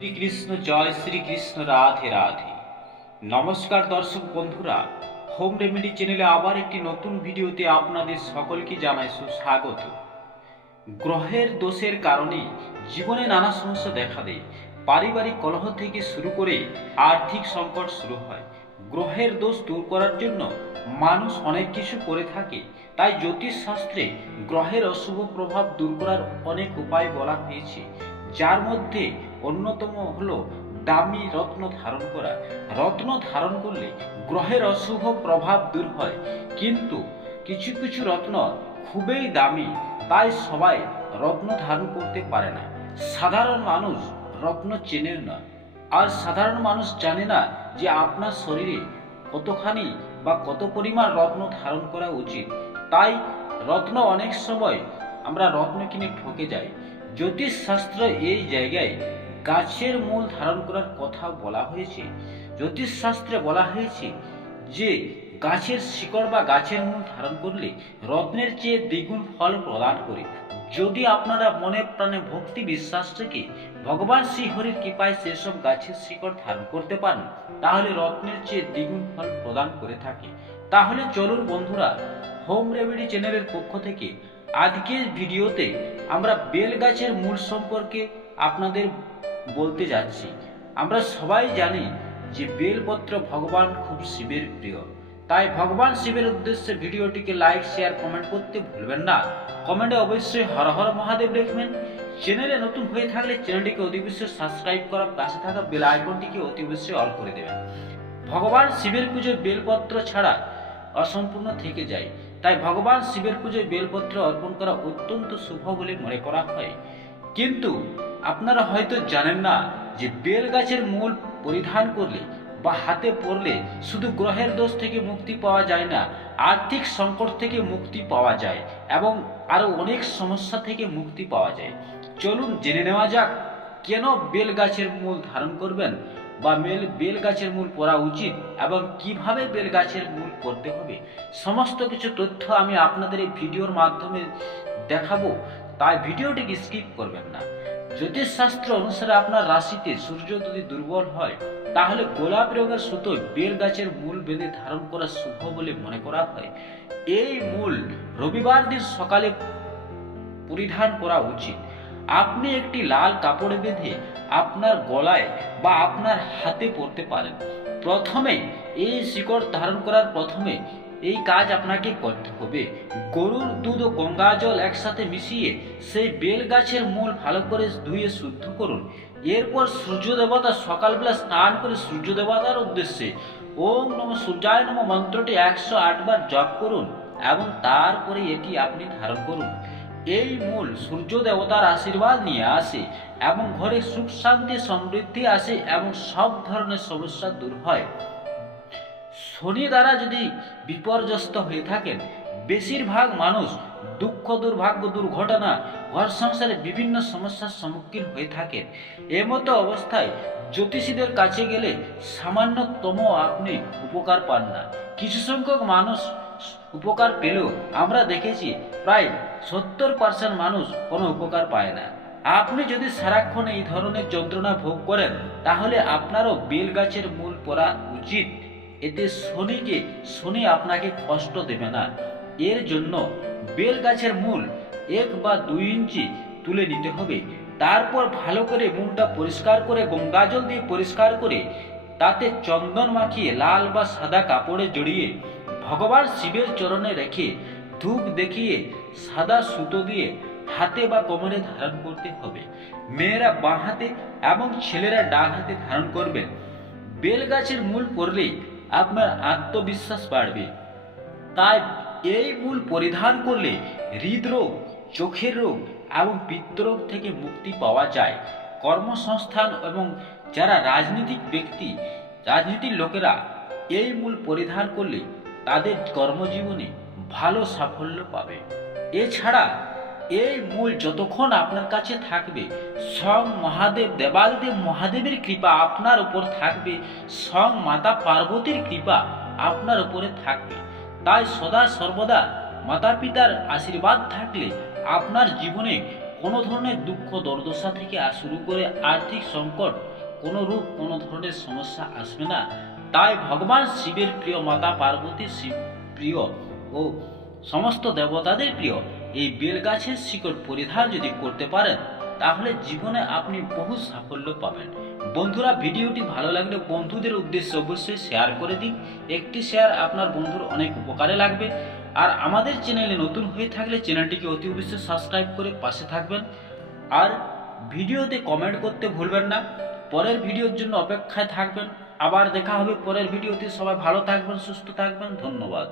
শ্রীকৃষ্ণ জয় শ্রীকৃষ্ণ রাধে রাধে। নমস্কার দর্শক বন্ধুরা, হোম রেমেডি চ্যানেলে আবার একটি নতুন ভিডিওতে আপনাদের সকলকে জানাই সুস্বাগত। গ্রহের দোষের কারণে জীবনে নানা সমস্যা দেখা দেয়। পারিবারিক কলহ থেকে শুরু করে আর্থিক সংকট শুরু হয়। গ্রহের দোষ দূর করার জন্য মানুষ অনেক কিছু করে থাকে। তাই জ্যোতিষ শাস্ত্রে গ্রহের অশুভ প্রভাব দূর করার অনেক উপায় বলা হয়েছে। যার মধ্যে অন্যতম হলো দামি রত্ন ধারণ করা। রত্ন ধারণ করলে গ্রহের অশুভ প্রভাব দূর হয়। কিন্তু কিছু কিছু রত্ন খুবই দামি, তাই সবাই রত্ন ধারণ করতে পারে না। সাধারণ মানুষ রত্ন চেনে না। আর সাধারণ মানুষ জানে না যে আপনার শরীরে কতখানি বা কত পরিমাণ রত্ন ধারণ করা উচিত। তাই রত্ন অনেক সময় আমরা রত্ন কিনে ঠকে যাই। জ্যোতিষশাস্ত্র এই জায়গায় গাছের মূল ধারণ করার কথা বলা হয়েছে। জ্যোতিষ শাস্ত্রে বলা হয়েছে যে, গাছের শিকড় বা গাছের মূল ধারণ করলে রত্নের চেয়ে দ্বিগুণ ফল প্রদান করে। যদি আপনারা মনে প্রাণে ভক্তি বিশ্বাস থেকে ভগবান শ্রীহরির কৃপায় সেসব গাছের শিকড় ধারণ করতে পারেন, তাহলে রত্নের চেয়ে দ্বিগুণ ফল প্রদান করে থাকে। তাহলে চলুন বন্ধুরা, হোম রেমেডি চ্যানেলের পক্ষ থেকে আজকের ভিডিওতে আমরা বেল গাছের মূল সম্পর্কে আপনাদের বলতে যাচ্ছি, আমরা সবাই জানি যে বেলপত্র ভগবান খুব শিবের প্রিয়। তাই ভগবান শিবের উদ্দেশ্যে ভিডিওটিকে লাইক শেয়ার কমেন্ট করতে ভুলবেন না। কমেন্টে অবশ্যই হর হর মহাদেব লিখবেন। চ্যানেলে নতুন হয়ে থাকলে চ্যানেলটিকে অতি অবশ্যই সাবস্ক্রাইব করা পাশে থাকা বেল আইকনটিকে অতি অবশ্যই অল করে দেবেন। ভগবান শিবের পুজোয় বেলপত্র ছাড়া অসম্পূর্ণ থেকে যায়। তাই ভগবান শিবের পুজোয় বেলপত্র অর্পণ করা অত্যন্ত শুভ বলে মনে করা হয়। কিন্তু আপনারা হয়তো জানেন না যে বেল গাছের মূল পরিধান করলে বা হাতে পড়লে শুধু গ্রহের দোষ থেকে মুক্তি পাওয়া যায় না, আর্থিক সংকট থেকে মুক্তি পাওয়া যায় এবং আরও অনেক সমস্যা থেকে মুক্তি পাওয়া যায়। চলুন জেনে নেওয়া যাক, কেন বেল গাছের মূল ধারণ করবেন বা মেল বেল গাছের মূল পড়া উচিত এবং কীভাবে বেল গাছের মূল পড়তে হবে? সমস্ত কিছু তথ্য আমি আপনাদের এই ভিডিওর মাধ্যমে দেখাবো, তাই ভিডিওটিকে স্কিপ করবেন না। জ্যোতিষ শাস্ত্র অনুসারে আপনার রাশিতে সূর্য যদি দুর্বল হয়, তাহলে গোলাপ রঙের সুতো বেল গাছের মূল বেঁধে ধারণ করা শুভ বলে মনে করা হয়। এই মূল রবিবার দিন সকালে পরিধান করা উচিত। আপনি একটি লাল কাপড়ে বেঁধে আপনার গলায় বা আপনার হাতে পরতে পারেন। প্রথমে এই শিকড় ধারণ করার প্রথমে এই কাজ আপনাকে করতে হবে। গরুর দুধ ও গঙ্গা জল একসাথে মিশিয়ে সেই বেল গাছের মূল ভালো করে ধুয়ে শুদ্ধ করুন। এরপর সূর্য দেবতা সকালবেলা স্নান করে সূর্য দেবতার উদ্দেশ্যে ওম নম সূর্যায় নম মন্ত্রটি একশো আটবার জপ করুন এবং তারপরে এটি আপনি ধারণ করুন। এই মূল সূর্য দেবতার আশীর্বাদ নিয়ে আসে এবং ঘরে সুখ শান্তি সমৃদ্ধি আসে এবং সব ধরনের সমস্যা দূর হয়। শনি দ্বারা যদি বিপর্যস্ত হয়ে থাকেন, বেশিরভাগ মানুষ দুঃখ, দুর্ভাগ্য, দুর্ঘটনা, ঘর সংসারে বিভিন্ন সমস্যার সম্মুখীন হয়ে থাকেন। এমতো অবস্থায় জ্যোতিষীদের কাছে গেলে সামান্যতম আপনি উপকার পান না। কিছু সংখ্যক মানুষ উপকার পেলেও আমরা দেখেছি প্রায় সত্তর পার্সেন্ট মানুষ কোনো উপকার পায় না। আপনি যদি সারাক্ষণ এই ধরনের যন্ত্রণা ভোগ করেন, তাহলে আপনারও বেল গাছের মূল পড়া উচিত। এতে শনিকে, শনি আপনাকে কষ্ট দেবে না। এর জন্য বেল গাছের মূল এক বা দুই ইঞ্চি তুলে নিতে হবে। তারপর ভালো করে মূলটা পরিষ্কার করে গঙ্গাজল দিয়ে পরিষ্কার করে, তাতে চন্দন মাখিয়ে, লাল বা সাদা কাপড়ে জড়িয়ে, ভগবান শিবের চরণে রেখে, ধূপ দেখিয়ে, সাদা সুতো দিয়ে হাতে বা কোমরে ধারণ করতে হবে। মেয়েরা বাঁ হাতে এবং ছেলেরা ডান হাতে ধারণ করবেন বেল গাছের মূল পড়লে আপনার আত্মবিশ্বাস বাড়বে। তাই এই মূল পরিধান করলে হৃদরোগ, চোখের রোগ এবং পিত্তরোগ থেকে মুক্তি পাওয়া যায়। কর্মসংস্থান এবং যারা রাজনীতিক ব্যক্তি, রাজনীতির লোকেরা এই মূল পরিধান করলে তাদের কর্মজীবনে ভালো সাফল্য পাবে। এছাড়া এই মূল যতক্ষণ আপনার কাছে থাকবে, স্বয়ং মহাদেব, দেবাদিদেব মহাদেবের কৃপা আপনার উপর থাকবে, স্বয়ং মাতা পার্বতীর কৃপা আপনার উপরে থাকবে। তাই সদা সর্বদা মাতা পিতার আশীর্বাদ থাকলে আপনার জীবনে কোনো ধরনের দুঃখ, দুর্দশা থেকে শুরু করে আর্থিক সংকট কোনো রূপ কোনো ধরনের সমস্যা আসবে না। তাই ভগবান শিবের প্রিয় মাতা পার্বতী, শিব প্রিয় ও সমস্ত দেবতাদের প্রিয় এই বেল গাছের শিকড় পরিধান যদি করতে পারেন, তাহলে জীবনে আপনি বহু সাফল্য পাবেন। বন্ধুরা, ভিডিওটি ভালো লাগলে বন্ধুদের উদ্দেশ্যে অবশ্যই শেয়ার করে দিন। একটি শেয়ার আপনার বন্ধুর অনেক উপকারে লাগবে। আর আমাদের চ্যানেলে নতুন হয়ে থাকলে চ্যানেলটিকে অতি অবশ্যই সাবস্ক্রাইব করে পাশে থাকবেন। আর ভিডিওতে কমেন্ট করতে ভুলবেন না। পরের ভিডিওর জন্য অপেক্ষায় থাকবেন। আবার দেখা হবে পরের ভিডিওতে। সবাই ভালো থাকবেন, সুস্থ থাকবেন। ধন্যবাদ।